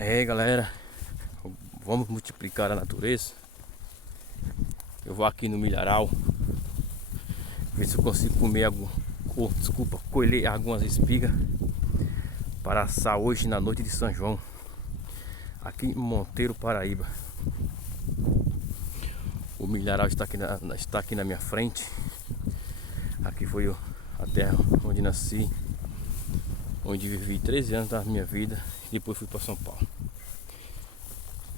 É, galera, vamos multiplicar a natureza. Eu vou aqui no milharal ver se eu consigo comer colher algumas espigas para assar hoje na noite de São João, aqui em Monteiro, Paraíba. O milharal está aqui na minha frente. Aqui foi a terra onde nasci, onde vivi 13 anos da minha vida e depois fui para São Paulo.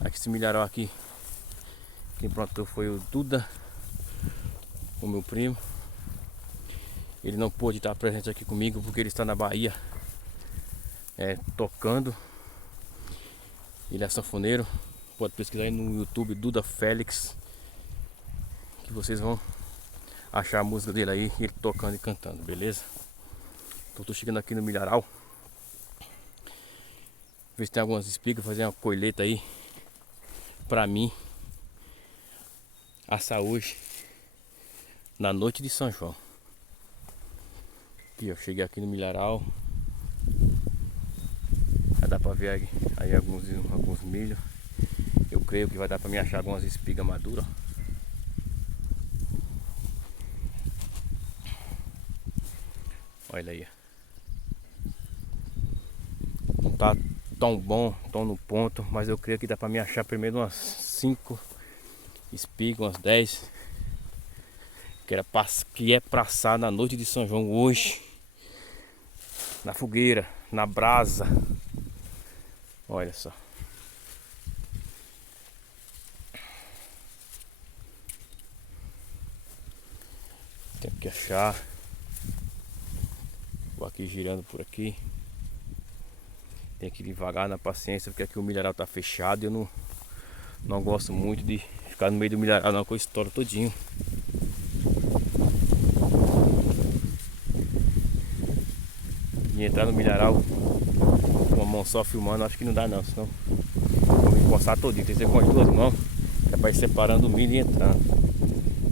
Aqui esse milharal aqui, quem plantou foi o Duda, o meu primo. Ele não pôde estar presente aqui comigo porque ele está na Bahia, tocando. Ele é sanfoneiro. Pode pesquisar aí no YouTube Duda Félix, que vocês vão achar a música dele aí, ele tocando e cantando, beleza? Então tô chegando aqui no milharal, ver se tem algumas espigas, fazer uma colheita aí pra mim assar hoje na noite de São João. Aqui, ó, cheguei aqui no milharal. Já dá pra ver aí alguns milho. Eu creio que vai dar pra me achar algumas espigas maduras. Olha aí. Não tá tão bom, tão no ponto, mas eu creio que dá pra me achar primeiro umas 5 espigas, umas 10. Que é pra assar na noite de São João hoje. Na fogueira, na brasa. Olha só. Tem que achar. Vou aqui girando por aqui. Tem que ir devagar na paciência, porque aqui o milharal tá fechado e eu não gosto muito de ficar no meio do milharal não, que eu estouro todinho. E entrar no milharal com uma mão só filmando, acho que não dá não, senão vou me coçar todinho. Tem que ser com as duas mãos, é pra ir separando o milho e entrando.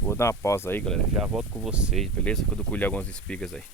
Vou dar uma pausa aí, galera, já volto com vocês, beleza? Quando eu colher algumas espigas aí.